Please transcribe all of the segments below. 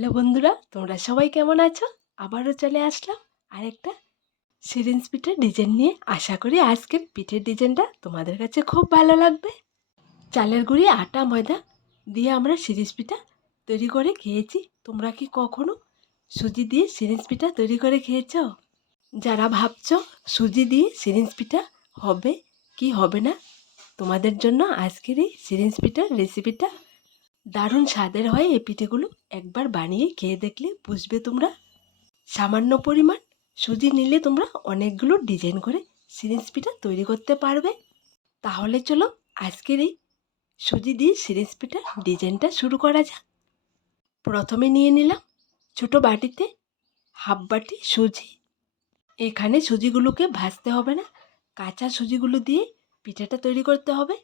Hello বন্ধুরা, তোমরা সবাই কেমন আছো? আবারও চলে আসলাম আরেকটা সিরিঞ্জ পিঠের ডিজাইন নিয়ে। আশা করি আজকের পিঠের ডিজাইনটা তোমাদের কাছে খুব ভালো লাগবে। চালের গুঁড়ি, আটা, ময়দা দিয়ে আমরা সিরিঞ্জ পিঠা তৈরি করে খেয়েছি। তোমরা কি কখনো সুজি দিয়ে সিরিঞ্জ পিঠা তৈরি করে খেয়েছো? যারা ভাবছ সুজি দিয়ে সিরিঞ্জ পিঠা হবে কি হবে না, তোমাদের জন্য আজকের এই সিরিঞ্জ পিঠার রেসিপিটা দারুণ স্বাদের হয় এই পিঠেগুলো। একবার বানিয়ে খেয়ে দেখলে বুঝবে তোমরা। সামান্য পরিমাণ সুজি নিলে তোমরা অনেকগুলো ডিজাইন করে সিরিঞ্জ পিঠা তৈরি করতে পারবে। তাহলে চলো আজকের এই সুজি দিয়ে সিরিঞ্জ পিঠার ডিজাইনটা শুরু করা যাক। প্রথমে নিয়ে নিলাম ছোট বাটিতে হাফ বাটি সুজি। এখানে সুজিগুলোকে ভাজতে হবে না। কাঁচা সুজিগুলো দিয়ে পিঠাটা তৈরি করতে হবে।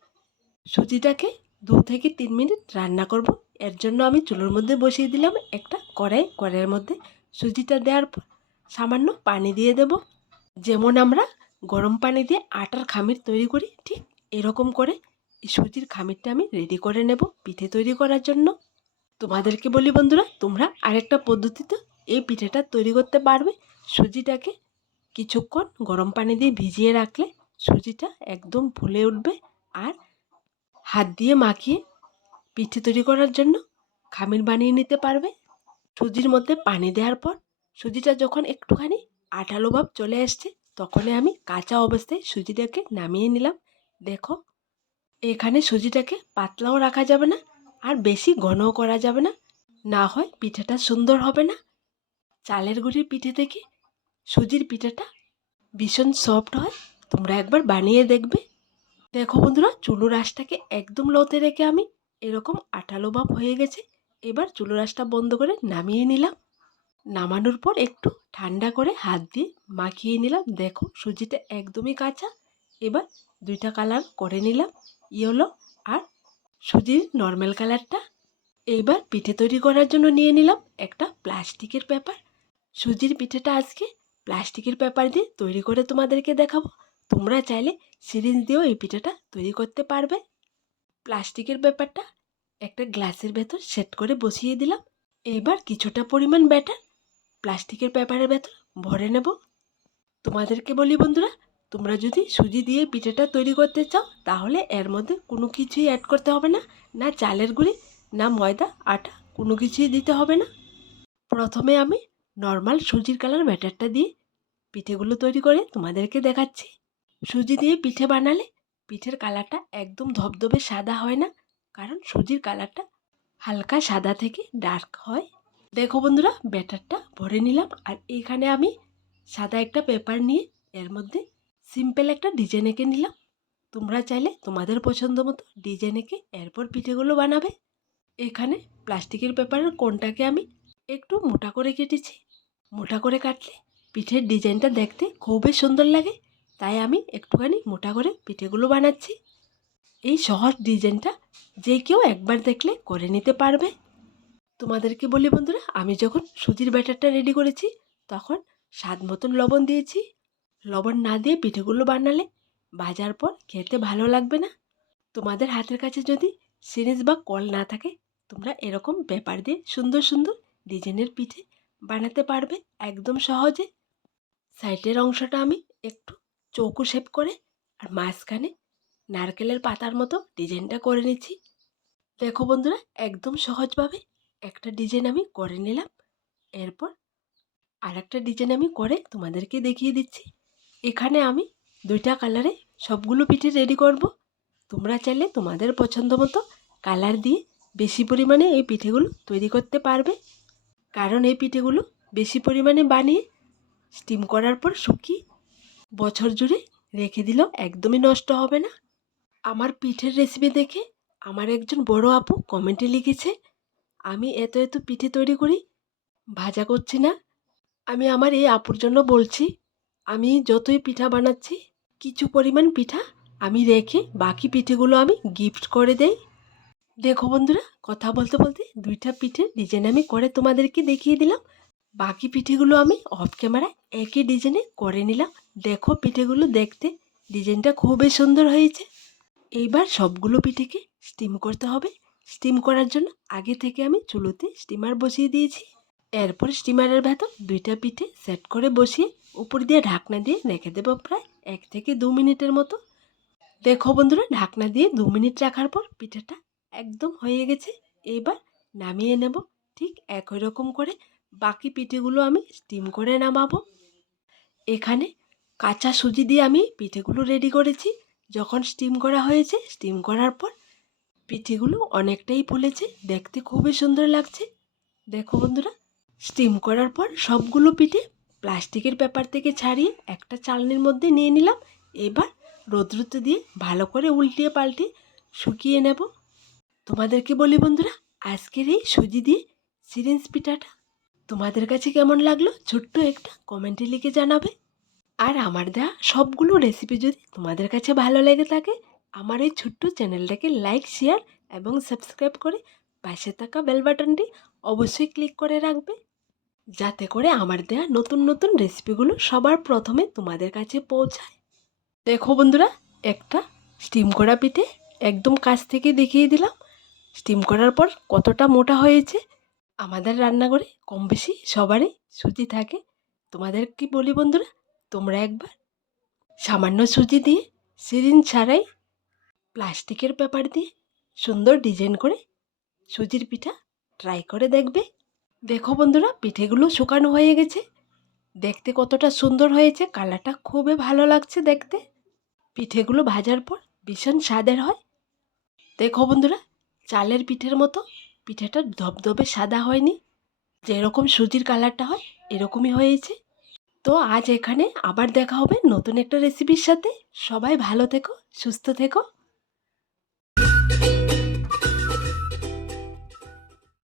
সুজিটাকে দু থেকে তিন মিনিট রান্না করব। এর জন্য আমি চুলোর মধ্যে বসিয়ে দিলাম একটা কড়াই। কড়াইয়ের মধ্যে সুজিটা দেওয়ার পর সামান্য পানি দিয়ে দেব। যেমন আমরা গরম পানি দিয়ে আটার খামির তৈরি করি, ঠিক এরকম করে সুজির খামিরটা আমি রেডি করে নেব পিঠে তৈরি করার জন্য। তোমাদেরকে বলি বন্ধুরা, তোমরা আরেকটা পদ্ধতিতে এই পিঠেটা তৈরি করতে পারবে। সুজিটাকে কিছুক্ষণ গরম পানি দিয়ে ভিজিয়ে রাখলে সুজিটা একদম ফুলে উঠবে আর হাত দিয়ে মাখিয়ে পিঠে তৈরি করার জন্য খামির বানিয়ে নিতে পারবে। সুজির মধ্যে পানি দেওয়ার পর সুজিটা যখন একটুখানি আঠালো ভাব চলে আসছে তখনই আমি কাঁচা অবস্থায় সুজিটাকে নামিয়ে নিলাম। দেখো, এখানে সুজিটাকে পাতলাও রাখা যাবে না আর বেশি ঘনও করা যাবে না। না হয় পিঠেটা সুন্দর হবে না। চালের গুঁড়ির পিঠে থেকে সুজির পিঠেটা ভীষণ সফট হয়। তোমরা একবার বানিয়ে দেখবে। দেখো বন্ধুরা চুলো আঁশটাকে একদম লোতে রেখে আমি এরকম আঠালো ভাব হয়ে গেছে। এবার চুলো আঁশটা বন্ধ করে নামিয়ে নিলাম। নামানোর পর একটু ঠান্ডা করে হাত দিয়ে মাখিয়ে নিলাম। দেখো সুজিটা একদমই কাঁচা। এবার দুইটা কালার করে নিলাম, ইয়েলো আর সুজির নর্মাল কালারটা। এইবার পিঠে তৈরি করার জন্য নিয়ে নিলাম একটা প্লাস্টিকের পেপার। সুজির পিঠেটা আজকে প্লাস্টিকের পেপার দিয়ে তৈরি করে তোমাদেরকে দেখাবো। তোমরা চাইলে সিরিঞ্জ দিয়েও এই পিঠাটা তৈরি করতে পারবে। প্লাস্টিকের ব্যাপারটা একটা গ্লাসের ভেতর সেট করে বসিয়ে দিলাম। এবার কিছুটা পরিমাণ ব্যাটার প্লাস্টিকের পেপারের ভেতর ভরে নেব। তোমাদেরকে বলি বন্ধুরা, তোমরা যদি সুজি দিয়ে পিঠাটা তৈরি করতে চাও, তাহলে এর মধ্যে কোনো কিছুই অ্যাড করতে হবে না। না চালের গুঁড়ি, না ময়দা, আটা, কোনো কিছুই দিতে হবে না। প্রথমে আমি নর্মাল সুজির কালার ব্যাটারটা দিয়ে পিঠেগুলো তৈরি করে তোমাদেরকে দেখাচ্ছি। সুজি দিয়ে পিঠে বানালে পিঠের কালারটা একদম ধবধবে সাদা হয় না, কারণ সুজির কালারটা হালকা সাদা থেকে ডার্ক হয়। দেখো বন্ধুরা, ব্যাটারটা ভরে নিলাম আর এখানে আমি সাদা একটা পেপার নিয়ে এর মধ্যে সিম্পল একটা ডিজাইন এঁকে নিলাম। তোমরা চাইলে তোমাদের পছন্দ মতো ডিজাইন এঁকে এরপর পিঠেগুলো বানাবে। এখানে প্লাস্টিকের পেপারের কোনটাকে আমি একটু মোটা করে কেটেছি। মোটা করে কাটলে পিঠের ডিজাইনটা দেখতে খুবই সুন্দর লাগে। তাই আমি একটুখানি মোটা করে পিঠেগুলো বানাচ্ছি। এই সহজ ডিজাইনটা যে কেউ একবার দেখলে করে নিতে পারবে। তোমাদেরকে বলি বন্ধুরা, আমি যখন সুজির ব্যাটারটা রেডি করেছি, তখন স্বাদ মতন লবণ দিয়েছি। লবণ না দিয়ে পিঠেগুলো বানালে ভাজার পর খেতে ভালো লাগবে না। তোমাদের হাতের কাছে যদি সিরিজ বা কল না থাকে, তোমরা এরকম ব্যাপার দিয়ে সুন্দর সুন্দর ডিজাইনের পিঠে বানাতে পারবে একদম সহজে। সাইটের অংশটা আমি একটু চৌকো শেপ করে আর মাঝখানে নারকেলের পাতার মতো ডিজাইনটা করে নিচ্ছি। দেখো বন্ধুরা, একদম সহজভাবে একটা ডিজাইন আমি করে নিলাম। এরপর আর একটা ডিজাইন আমি করে তোমাদেরকে দেখিয়ে দিচ্ছি। এখানে আমি দুইটা কালারে সবগুলো পিঠে রেডি করব। তোমরা চাইলে তোমাদের পছন্দ মতো কালার দিয়ে বেশি পরিমাণে এই পিঠেগুলো তৈরি করতে পারবে। কারণ এই পিঠেগুলো বেশি পরিমাণে বানিয়ে স্টিম করার পর শুকিয়ে বছর জুড়ে রেখে দিলেও একদমই নষ্ট হবে না। আমার পিঠের রেসিপি দেখে আমার একজন বড় আপু কমেন্টে লিখেছে, আমি এত এত পিঠে তৈরি করি, ভাজা করছি না। আমি আমার এই আপুর জন্য বলছি, আমি যতই পিঠা বানাচ্ছি, কিছু পরিমাণ পিঠা আমি রেখে বাকি পিঠেগুলো আমি গিফট করে দেই। দেখো বন্ধুরা, কথা বলতে বলতে দুইটা পিঠের ডিজাইন আমি করে তোমাদেরকে দেখিয়ে দিলাম। বাকি পিঠেগুলো আমি অফ ক্যামেরায় একই ডিজাইনে করে নিলাম। দেখো পিঠেগুলো দেখতে ডিজাইনটা খুবই সুন্দর হয়েছে। এইবার সবগুলো পিঠেকে স্টিম করতে হবে। স্টিম করার জন্য আগে থেকে আমি চুলোতে স্টিমার বসিয়ে দিয়েছি। এরপর স্টিমারের ভেতর দুইটা পিঠে সেট করে বসিয়ে উপর দিয়ে ঢাকনা দিয়ে রেখে দেবো প্রায় এক থেকে দু মিনিটের মতো। দেখো বন্ধুরা, ঢাকনা দিয়ে দু মিনিট রাখার পর পিঠাটা একদম হয়ে গেছে। এবার নামিয়ে নেব। ঠিক একই রকম করে বাকি পিঠেগুলো আমি স্টিম করে নামাবো। এখানে কাঁচা সুজি দিয়ে আমি পিঠেগুলো রেডি করেছি। যখন স্টিম করা হয়েছে স্টিম করার পর পিঠেগুলো অনেকটাই ফুলেছে, দেখতে খুবই সুন্দর লাগছে। দেখো বন্ধুরা স্টিম করার পর সবগুলো পিঠে প্লাস্টিকের পেপার থেকে ছাড়িয়ে একটা চালনির মধ্যে নিয়ে নিলাম। এবার রোদ্রুতে দিয়ে ভালো করে উল্টিয়ে পাল্টিয়ে শুকিয়ে নেব। তোমাদেরকে বলি বন্ধুরা, আজকের এই সুজি দিয়ে সিরিঞ্জ পিঠাটা তোমাদের কাছে কেমন লাগল? ছোট্ট একটা কমেন্টে লিখে জানাবে। আর আমার দেওয়া সবগুলো রেসিপি যদি তোমাদের কাছে ভালো লেগে থাকে, আমার এই ছোট্ট চ্যানেলটাকে লাইক শেয়ার এবং সাবস্ক্রাইব করে পাশে থাকা বেল বাটনটি অবশ্যই ক্লিক করে রাখবে। যাতে করে আমার দেওয়া নতুন নতুন রেসিপিগুলো সবার প্রথমে তোমাদের কাছে পৌঁছায়। দেখো বন্ধুরা, একটা স্টিম করা পিঠে একদম কাছ থেকে দেখিয়ে দিলাম। স্টিম করার পর কতটা মোটা হয়েছে আমাদের রান্নাঘরে কম বেশি সবারই সুজি থাকে। তোমাদের কি বলি বন্ধুরা? তোমরা একবার সামান্য সুজি দিয়ে সিরিঞ্জ ছাড়াই প্লাস্টিকের পেপার দিয়ে সুন্দর ডিজাইন করে সুজির পিঠা ট্রাই করে দেখবে। দেখো বন্ধুরা, পিঠেগুলো শুকানো হয়ে গেছে। দেখতে কতটা সুন্দর হয়েছে, কালারটা খুবই ভালো লাগছে দেখতে। পিঠেগুলো ভাজার পর ভীষণ স্বাদের হয়। দেখো বন্ধুরা, চালের পিঠের মতো পিঠেটা ধবধবে সাদা হয়নি। যেরকম সুজির কালারটা হয়, এরকমই হয়েছে। তো আজ এখানে আবার দেখা হবে নতুন একটা রেসিপির সাথে। সবাই ভালো থেকো, সুস্থ থেকো।